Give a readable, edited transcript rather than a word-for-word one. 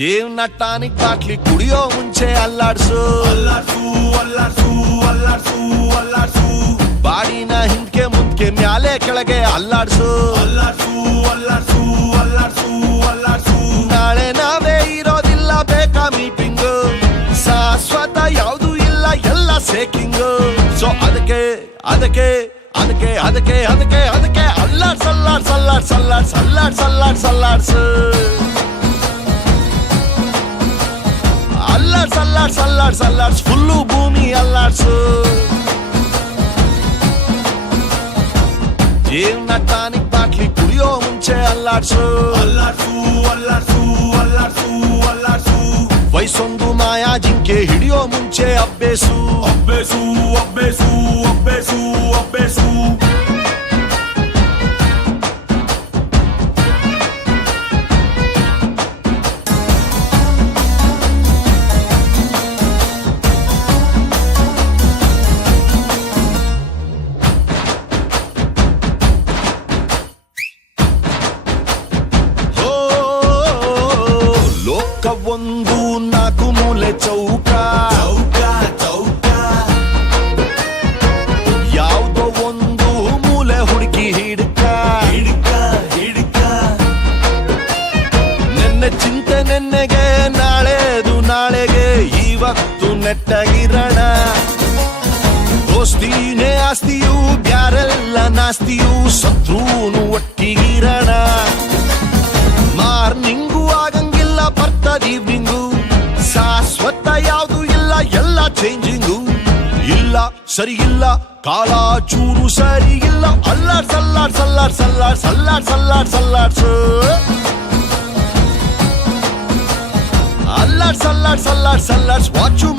ಜೀವನ tonic bottle ಕುಡಿಯೋ ಮುಂಚೆ ಅಲ್ಲಾಡ್ಸು ಅಲ್ಲಾಡ್ಸು ಅಲ್ಲಾಡ್ಸು ಅಲ್ಲಾಡ್ಸು ಅಲ್ಲಾಡ್ಸು ಬಾಡಿನ ಹಿಂದ್ಕೆ ಮುಂದ್ಕೆ ಮ್ಯಾಲೆ ಕೆಳಗೆ ಅಲ್ಲಾಡ್ಸು ಅಲ್ಲಾಡ್ಸು ಅಲ್ಲಾಡ್ಸು ಅಲ್ಲಾಡ್ಸು ಅಲ್ಲಾಡ್ಸು ನಾಳೆ ನಾವೇ ಇರೋದಿಲ್ಲ ಬೇಕಾ ಮೀಟಿಂಗ್ ಶಾಶ್ವತ ಯಾವುದು ಇಲ್ಲ ಎಲ್ಲ ಸೇಕಿಂಗ್ ಸೊ ಅದಕ್ಕೆ ಅದಕ್ಕೆ ಅದಕ್ಕೆ ಅದಕ್ಕೆ ಅದಕ್ಕೆ ಅದಕ್ಕೆ ಅಲ್ಲಾಡ್ಸ್ ಅಲ್ಲಾಡ್ಸ್ ಅಲ್ಲಾಡ್ಸ್ ಅಲ್ಲಾಡ್ಸ್ ಅಲ್ಲಾಡ್ಸ್ ಅಲ್ಲಾಡ್ಸ್ ಅಲ್ಲಾಡ್ಸು ಅಲ್ಲಾಡ್ಸ್ ಅಲ್ಲಾಡ್ಸ್ ಅಲ್ಲಾಡ್ಸ್ ಅಲ್ಲಾಡ್ಸ್ ಫುಲ್ಲು ಭೂಮಿ ಅಲ್ಲಾಡ್ಸು ಜೀವನ ಟಾನಿಕ್ ಬಾಟ್ಲಿ ಕುಡಿಯೋ ಮುಂಚೆ ಅಲ್ಲಾಡ್ಸು ಅಲ್ಲಾಡ್ಸು ಅಲ್ಲಾಡ್ಸು ಅಲ್ಲಾಡ್ಸು ಅಲ್ಲಾಡ್ಸು ವಯಸ್ಸೊಂದು ಮಾಯಾ ಜಿಂಕೆ ಹಿಡಿಯೋ ಮುಂಚೆ ಅಬ್ಬೇಸು ಅಬ್ಬೇಸು ಅಬ್ಬೇಸು ಅಬ್ಬೇಸು ಅಬ್ಬೇಸು ಒಂದು ನಾಲ್ಕು ಮೂಲೆ ಚೌಕ ಚೌಕ ಚೌಕ ಯಾವುದೋ ಒಂದು ಮೂಲೆ ಹುಡುಕಿ ಹಿಡ್ಕ ಹಿಡ್ಕ ಹಿಡ್ಕ ನೆನ್ನೆ ಚಿಂತೆ ನೆನ್ನೆಗೆ ನಾಳೆದು ನಾಳೆಗೆ ಇವತ್ತು ನೆಟ್ಟಗಿರೋಣ ದೋಸ್ತಿನೇ ಆಸ್ತಿಯು ಬ್ಯಾರೆಲ್ಲ ನಾಸ್ತಿಯು ಶತ್ರುನು ಒಟ್ಟಿಗಿರೋಣ ಮಾರ್ನಿಂಗು ಆಗಂಗಿಲ್ಲ ಬರ್ತದ ಈವ್ನಿಂಗು ಶಾಶ್ವತ ಯಾವುದು ಇಲ್ಲ ಎಲ್ಲ ಚೇಂಜಿಂಗು ಇಲ್ಲ ಸರಿ ಇಲ್ಲ ಕಾಲ ಚೂರು ಸರಿ ಇಲ್ಲ ಅಲ್ಲಾಡ್ಸ್ ಅಲ್ಲಾಡ್ಸ್ ಅಲ್ಲಾಡ್ಸ್ ಅಲ್ಲಾಡ್ಸ್ ಅಲ್ಲಾಡ್ಸ್ ಅಲ್ಲಾಡ್ಸ್ ಅಲ್ಲಾಡ್ಸ್ ಅಲ್ಲಾಡ್ಸ್ ಅಲ್ಲಾಡ್ಸ್ ಅಲ್ಲಾಡ್ಸ್ ಅಲ್ಲಾಡ್ಸ್ ವಾಚು